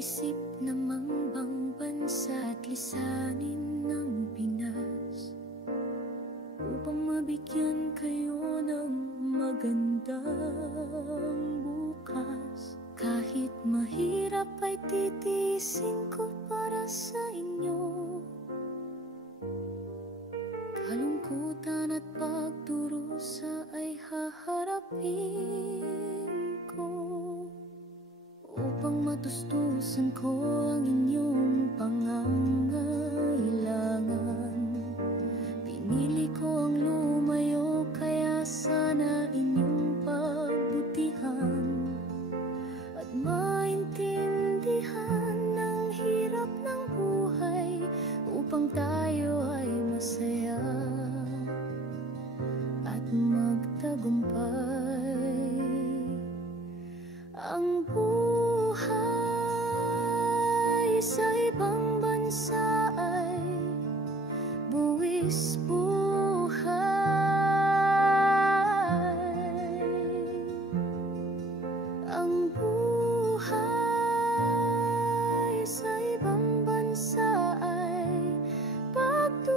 Naisip namang bang bansa at lisanin ng Pinas upang mabigyan kayo ng magandang bukas. Kahit mahirap ay titiisin ko para sa inyo. Kalungkutan at pagdurusa ay haharapin ko upang matustusan ko ang inyong pangangailangan. Pinili ko ang lumayo, kaya sana inyong pagbutihan at maintindihan ng hirap ng buhay upang tayo ay masaya at magtagumpay. Ang buhay sa ibang bansa ay buwis buhay. Ang buhay sa ibang bansa ay pagdurusa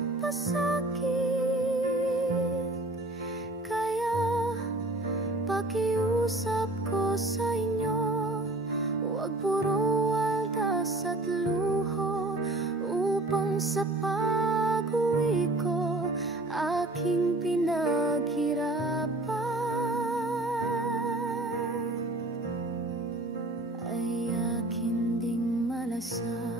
at pasakit. Kaya pakiusap ko sa inyo, huwag puro waldas at luho, upang sa pag-uwi ko aking pinaghirapan ay akin ding malasan.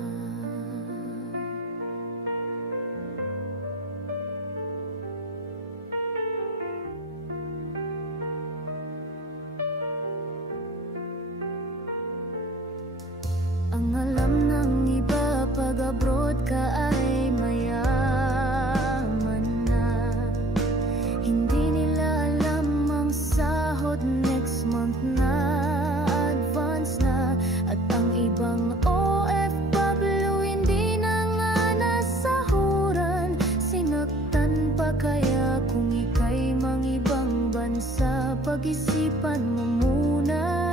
Ang alam ng iba, pag abroad ka ay mayaman na. Hindi nila alam ang sahod next month na advance na. At ang ibang OFW hindi na nga nasahuran. Sinaktan pa kaya kung ika'y mangibang bansa, pag-isipan mo muna.